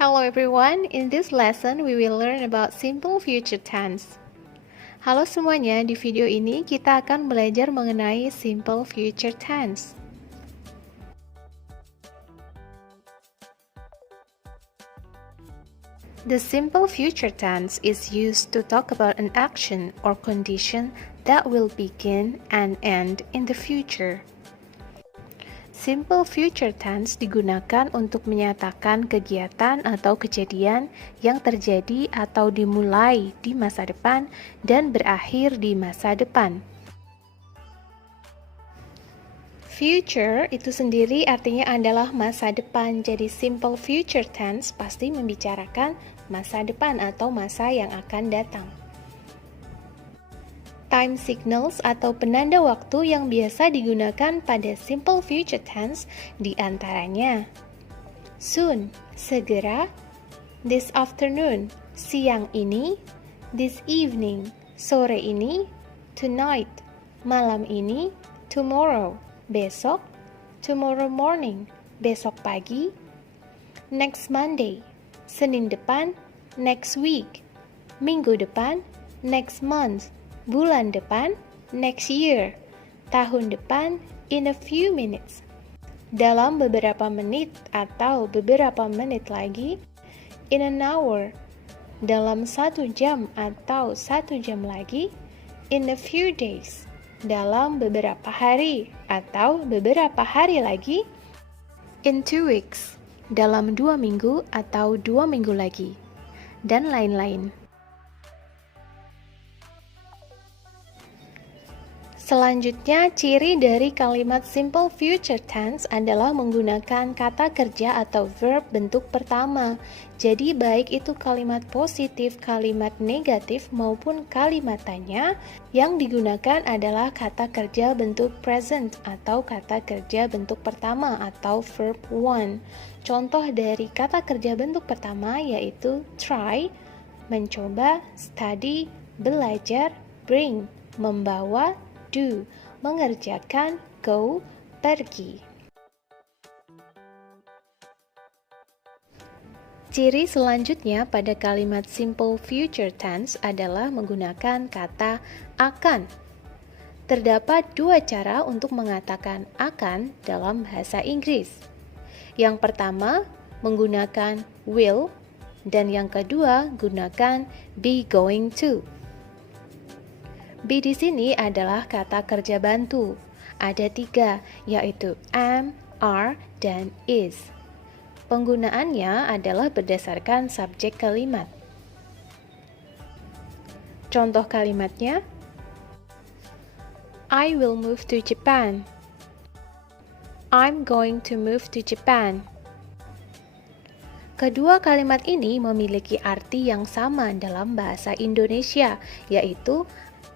Hello everyone, in this lesson we will learn about simple future tense. Halo semuanya, di video ini kita akan belajar mengenai simple future tense. The simple future tense is used to talk about an action or condition that will begin and end in the future. Simple future tense digunakan untuk menyatakan kegiatan atau kejadian yang terjadi atau dimulai di masa depan dan berakhir di masa depan. Future itu sendiri artinya adalah masa depan, jadi simple future tense pasti membicarakan masa depan atau masa yang akan datang. Time signals atau penanda waktu yang biasa digunakan pada simple future tense diantaranya soon, segera, this afternoon, siang ini, this evening, sore ini, tonight, malam ini, tomorrow, besok, tomorrow morning, besok pagi, next Monday, Senin depan, next week, minggu depan, next month, bulan depan, next year, tahun depan, in a few minutes, dalam beberapa menit atau beberapa menit lagi, in an hour, dalam 1 jam atau 1 jam lagi, in a few days, dalam beberapa hari atau beberapa hari lagi, in 2 weeks, dalam 2 minggu atau 2 minggu lagi, dan lain-lain. Selanjutnya, ciri dari kalimat simple future tense adalah menggunakan kata kerja atau verb bentuk pertama. Jadi, baik itu kalimat positif, kalimat negatif, maupun kalimat tanya, yang digunakan adalah kata kerja bentuk present atau kata kerja bentuk pertama atau verb one. Contoh dari kata kerja bentuk pertama yaitu try, mencoba, study, belajar, bring, membawa, do, mengerjakan, go, pergi. Ciri selanjutnya pada kalimat simple future tense adalah menggunakan kata akan. Terdapat 2 cara untuk mengatakan akan dalam bahasa Inggris. Yang pertama, menggunakan will, dan yang kedua, gunakan be going to. Be di sini adalah kata kerja bantu. Ada 3, yaitu am, are, dan is. Penggunaannya adalah berdasarkan subjek kalimat. Contoh kalimatnya, I will move to Japan. I'm going to move to Japan. Kedua kalimat ini memiliki arti yang sama dalam bahasa Indonesia, yaitu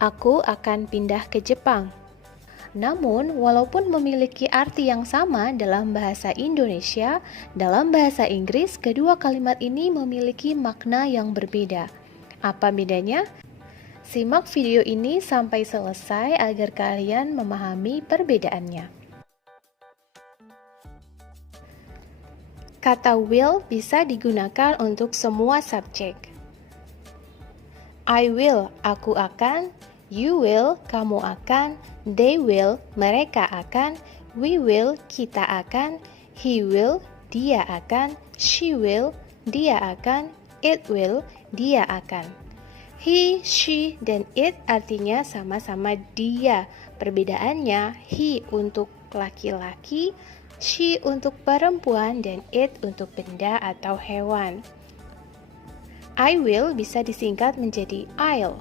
aku akan pindah ke Jepang. Namun, walaupun memiliki arti yang sama dalam bahasa Indonesia, dalam bahasa Inggris, kedua kalimat ini memiliki makna yang berbeda. Apa bedanya? Simak video ini sampai selesai agar kalian memahami perbedaannya. Kata will bisa digunakan untuk semua subjek. I will, aku akan. You will, kamu akan. They will, mereka akan. We will, kita akan. He will, dia akan. She will, dia akan. It will, dia akan. He, she, dan it artinya sama-sama dia. Perbedaannya, he untuk laki-laki, she untuk perempuan, dan it untuk benda atau hewan. I will bisa disingkat menjadi I'll.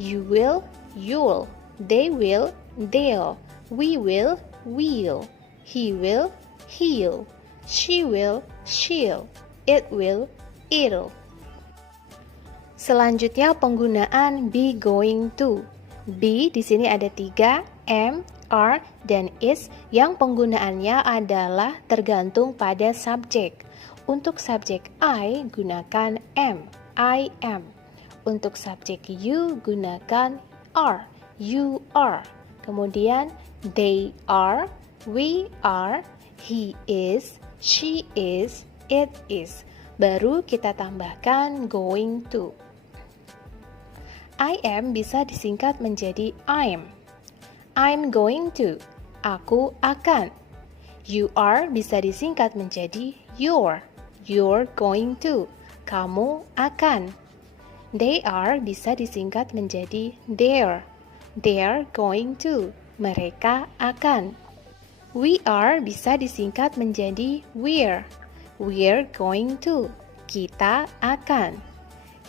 You will, you'll. They will, they'll. We will, we'll. He will, he'll. She will, she'll. It will, it'll. Selanjutnya penggunaan be going to. Be di sini ada 3, am, are, dan is, yang penggunaannya adalah tergantung pada subjek. Untuk subjek I, gunakan am. I am. Untuk subjek you, gunakan are. You are. Kemudian they are, we are, he is, she is, it is. baru kita tambahkan going to. I am bisa disingkat menjadi I'm. I'm going to. Aku akan. You are bisa disingkat menjadi you're. You're going to. Kamu akan. They are bisa disingkat menjadi they're. They're going to. Mereka akan. We are bisa disingkat menjadi we're. We're going to. Kita akan.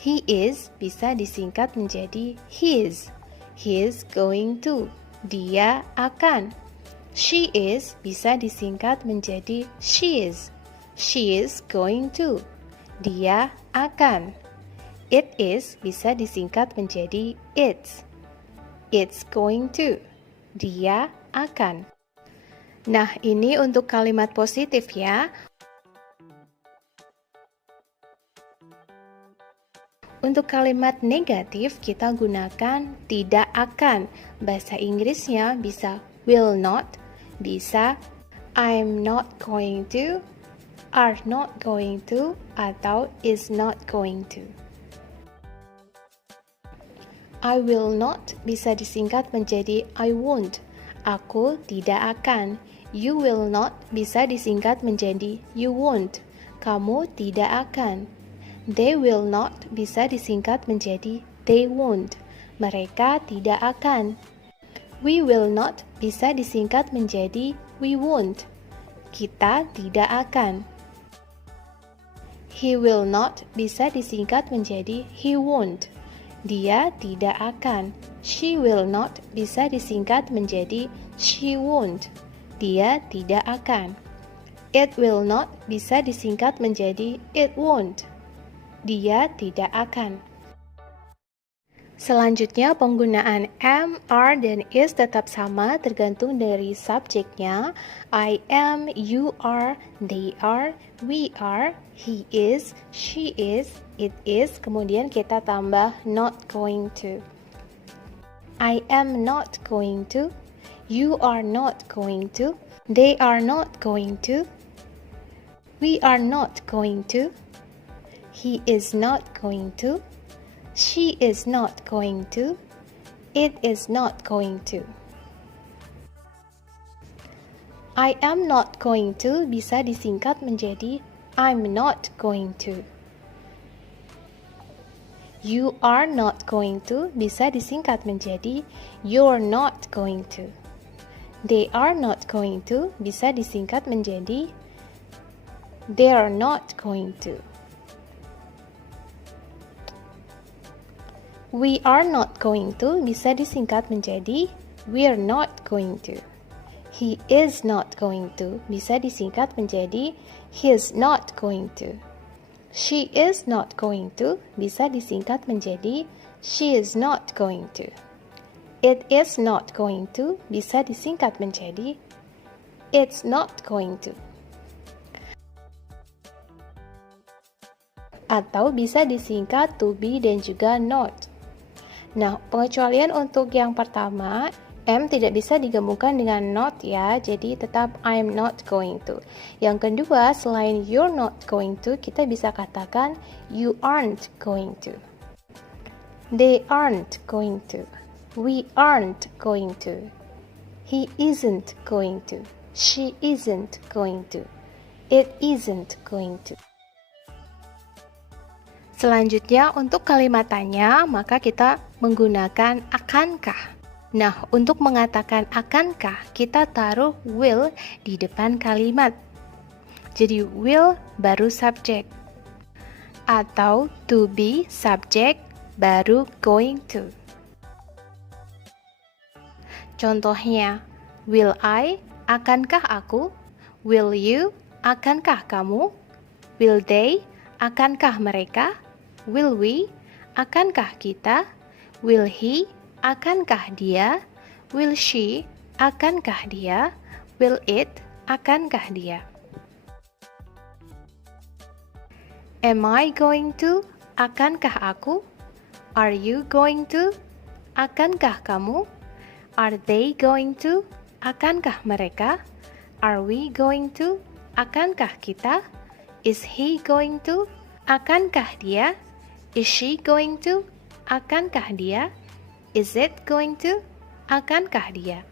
He is bisa disingkat menjadi his. He's going to. Dia akan. She is bisa disingkat menjadi she's. She is going to. Dia akan. It is bisa disingkat menjadi it's. It's going to. Dia akan. Nah, ini untuk kalimat positif ya. Untuk kalimat negatif, kita gunakan tidak akan. Bahasa Inggrisnya bisa will not, bisa I'm not going to, are not going to, atau is not going to. I will not bisa disingkat menjadi I won't. Aku tidak akan. You will not bisa disingkat menjadi you won't. Kamu tidak akan. They will not bisa disingkat menjadi they won't. Mereka tidak akan. We will not bisa disingkat menjadi we won't. Kita tidak akan. He will not bisa disingkat menjadi he won't. Dia tidak akan. She will not bisa disingkat menjadi she won't. Dia tidak akan. It will not bisa disingkat menjadi it won't. Dia tidak akan. Selanjutnya penggunaan am, are, dan is tetap sama tergantung dari subjeknya. I am, you are, they are, we are, he is, she is, it is. Kemudian kita tambah not going to. I am not going to. You are not going to. They are not going to. We are not going to. He is not going to. She is not going to. It is not going to. I am not going to bisa disingkat menjadi I'm not going to. You are not going to bisa disingkat menjadi you're not going to. They are not going to bisa disingkat menjadi they're not going to. We are not going to bisa disingkat menjadi we're not going to. He is not going to bisa disingkat menjadi he's not going to. She is not going to bisa disingkat menjadi she is not going to. It is not going to bisa disingkat menjadi it's not going to. Atau bisa disingkat to be dan juga not. Nah, pengecualian untuk yang pertama, am tidak bisa digabungkan dengan not ya, jadi tetap I'm not going to. Yang kedua, selain you're not going to, kita bisa katakan you aren't going to. They aren't going to. We aren't going to. He isn't going to. She isn't going to. It isn't going to. Selanjutnya untuk kalimat tanya, maka kita menggunakan akankah. Nah, untuk mengatakan akankah, kita taruh will di depan kalimat. Jadi will baru subjek. Atau to be subjek baru going to. Contohnya, will I, akankah aku? Will you, akankah kamu? Will they, akankah mereka? Will we, akankah kita? Will he, akankah dia? Will she, akankah dia? Will it, akankah dia? Am I going to, akankah aku? Are you going to, akankah kamu? Are they going to, akankah mereka? Are we going to, akankah kita? Is he going to? Akankah dia? Is she going to? Akankah dia? Is it going to? Akankah dia?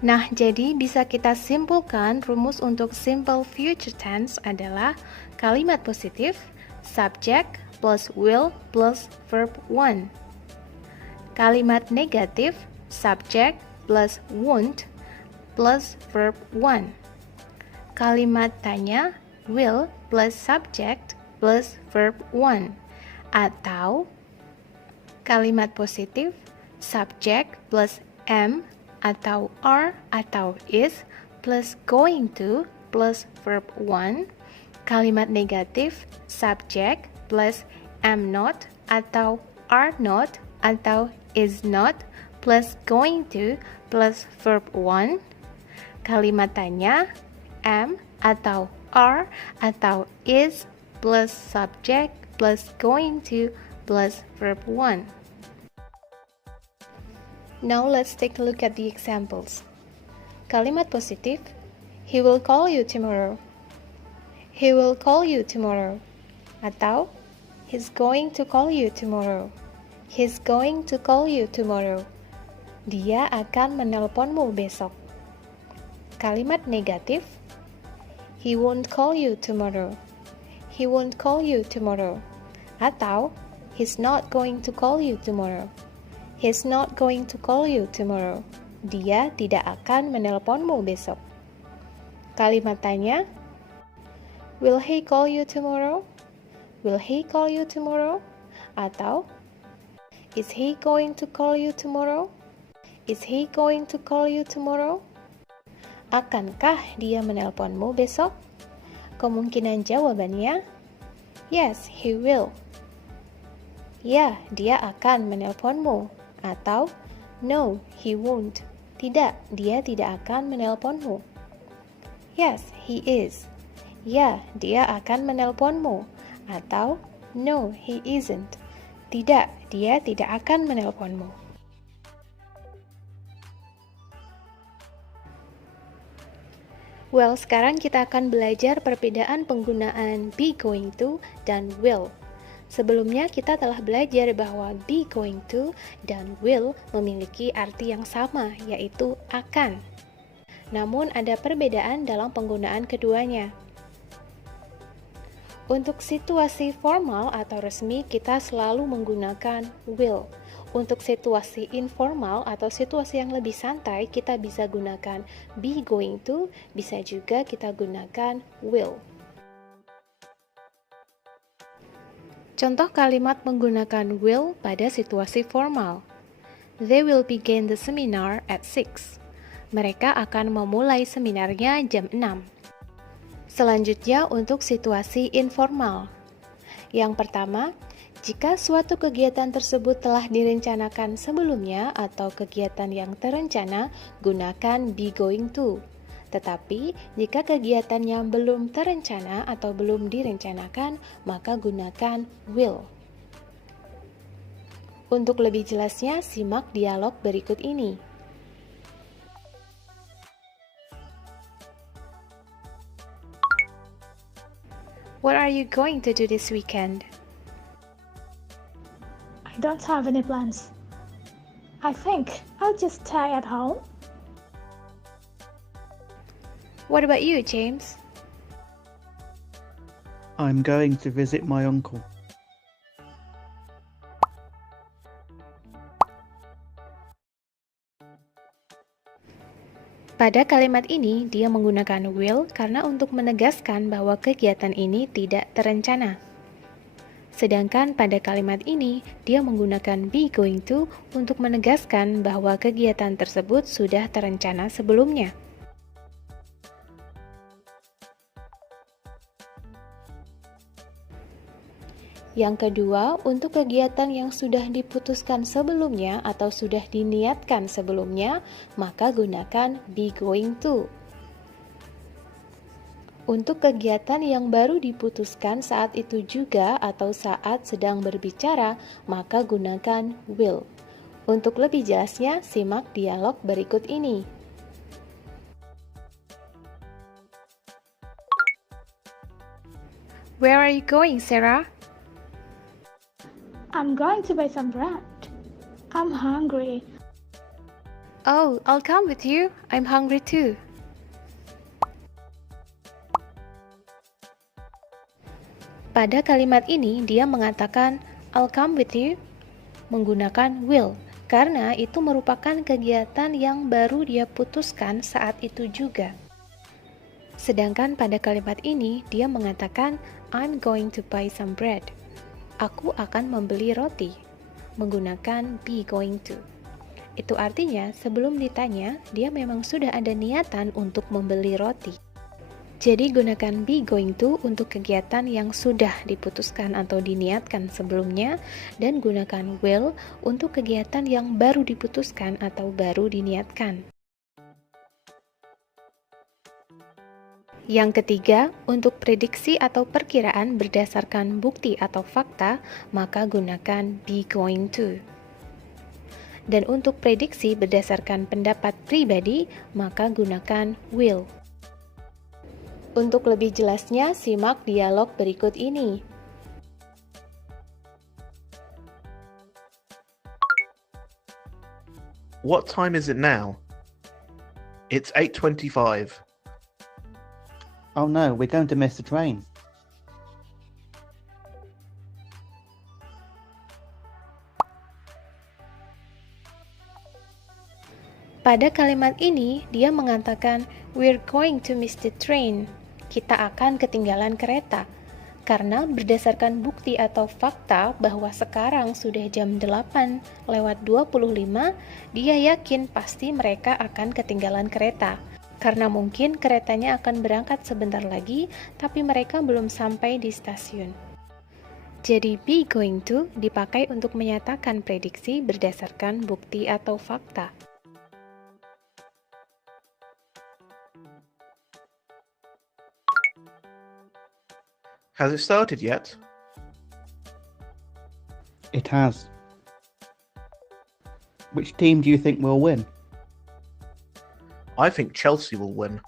Nah, jadi bisa kita simpulkan rumus untuk simple future tense adalah kalimat positif, subject plus will plus verb one. Kalimat negatif, subject plus won't plus verb one. Kalimat tanya, will plus subject plus verb one. Atau kalimat positif, subject plus am atau are atau is plus going to plus verb one. Kalimat negatif, subject plus am not atau are not atau is not plus going to plus verb one. Kalimat tanya, am atau are atau is plus subject plus going to plus verb one. Now let's take a look at the examples. Kalimat positif, he will call you tomorrow. He will call you tomorrow. Atau, he's going to call you tomorrow. He's going to call you tomorrow. Dia akan menelponmu besok. Kalimat negatif, he won't call you tomorrow. He won't call you tomorrow. Atau, he's not going to call you tomorrow. He's not going to call you tomorrow. Dia tidak akan menelponmu besok. Kalimat tanya, will he call you tomorrow? Will he call you tomorrow? Atau, is he going to call you tomorrow? Is he going to call you tomorrow? Akankah dia menelponmu besok? Kemungkinan jawabannya, yes, he will. Ya, dia akan menelponmu. Atau, no, he won't. Tidak, dia tidak akan menelponmu. Yes, he is. Ya, dia akan menelponmu. Atau, no, he isn't. Tidak, dia tidak akan menelponmu. Well, sekarang kita akan belajar perbedaan penggunaan be going to dan will. Sebelumnya kita telah belajar bahwa be going to dan will memiliki arti yang sama, yaitu akan. Namun ada perbedaan dalam penggunaan keduanya. Untuk situasi formal atau resmi kita selalu menggunakan will. Untuk situasi informal atau situasi yang lebih santai kita bisa gunakan be going to, bisa juga kita gunakan will. Contoh kalimat menggunakan will pada situasi formal. They will begin the seminar at 6. Mereka akan memulai seminarnya jam 6. Selanjutnya untuk situasi informal. Yang pertama, jika suatu kegiatan tersebut telah direncanakan sebelumnya atau kegiatan yang terencana, gunakan be going to. Tetapi, jika kegiatannya belum terencana atau belum direncanakan, maka gunakan will. Untuk lebih jelasnya, simak dialog berikut ini. What are you going to do this weekend? I don't have any plans. I think I'll just stay at home. What about you, James? I'm going to visit my uncle. Pada kalimat ini, dia menggunakan will karena untuk menegaskan bahwa kegiatan ini tidak terencana. Sedangkan pada kalimat ini, dia menggunakan be going to untuk menegaskan bahwa kegiatan tersebut sudah terencana sebelumnya. Yang kedua, untuk kegiatan yang sudah diputuskan sebelumnya atau sudah diniatkan sebelumnya, maka gunakan be going to. Untuk kegiatan yang baru diputuskan saat itu juga atau saat sedang berbicara, maka gunakan will. Untuk lebih jelasnya, simak dialog berikut ini. Where are you going, Sarah? I'm going to buy some bread. I'm hungry. Oh, I'll come with you. I'm hungry too. Pada kalimat ini, dia mengatakan I'll come with you menggunakan will, karena itu merupakan kegiatan yang baru dia putuskan saat itu juga. Sedangkan pada kalimat ini, dia mengatakan I'm going to buy some bread. Aku akan membeli roti, menggunakan be going to. Itu artinya sebelum ditanya, dia memang sudah ada niatan untuk membeli roti. Jadi gunakan be going to untuk kegiatan yang sudah diputuskan atau diniatkan sebelumnya, dan gunakan will untuk kegiatan yang baru diputuskan atau baru diniatkan. Yang ketiga, untuk prediksi atau perkiraan berdasarkan bukti atau fakta, maka gunakan be going to. Dan untuk prediksi berdasarkan pendapat pribadi, maka gunakan will. Untuk lebih jelasnya, simak dialog berikut ini. What time is it now? It's 8:25. Oh no, we're going to miss the train. Pada kalimat ini, dia mengatakan, we're going to miss the train. Kita akan ketinggalan kereta. Karena berdasarkan bukti atau fakta bahwa sekarang sudah jam 8:25, dia yakin pasti mereka akan ketinggalan kereta. Karena mungkin keretanya akan berangkat sebentar lagi, tapi mereka belum sampai di stasiun. Jadi be going to dipakai untuk menyatakan prediksi berdasarkan bukti atau fakta. Has it started yet? It has. Which team do you think will win? I think Chelsea will win.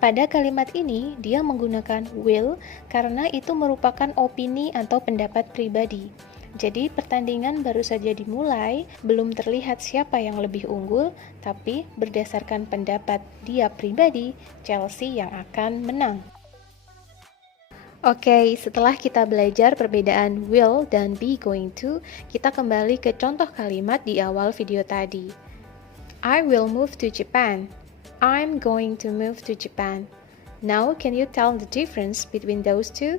Pada kalimat ini, dia menggunakan will karena itu merupakan opini atau pendapat pribadi. Jadi, pertandingan baru saja dimulai, belum terlihat siapa yang lebih unggul, tapi berdasarkan pendapat dia pribadi, Chelsea yang akan menang. Oke, setelah kita belajar perbedaan will dan be going to, kita kembali ke contoh kalimat di awal video tadi. I will move to Japan. I'm going to move to Japan. Now, can you tell the difference between those two?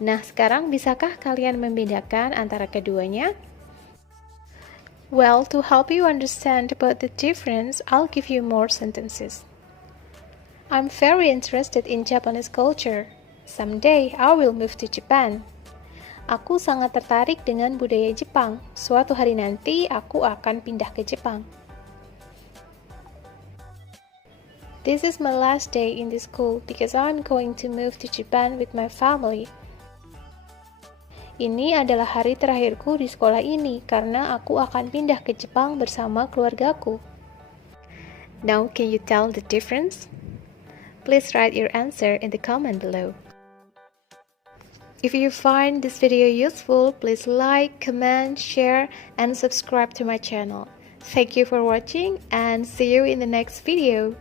Nah, sekarang bisakah kalian membedakan antara keduanya? Well, to help you understand about the difference, I'll give you more sentences. I'm very interested in Japanese culture. Someday, I will move to Japan. Aku sangat tertarik dengan budaya Jepang. Suatu hari nanti, aku akan pindah ke Jepang. This is my last day in this school because I'm going to move to Japan with my family. Ini adalah hari terakhirku di sekolah ini karena aku akan pindah ke Jepang bersama keluargaku. Now, can you tell the difference? Please write your answer in the comment below. If you find this video useful, please like, comment, share, and subscribe to my channel. Thank you for watching and see you in the next video.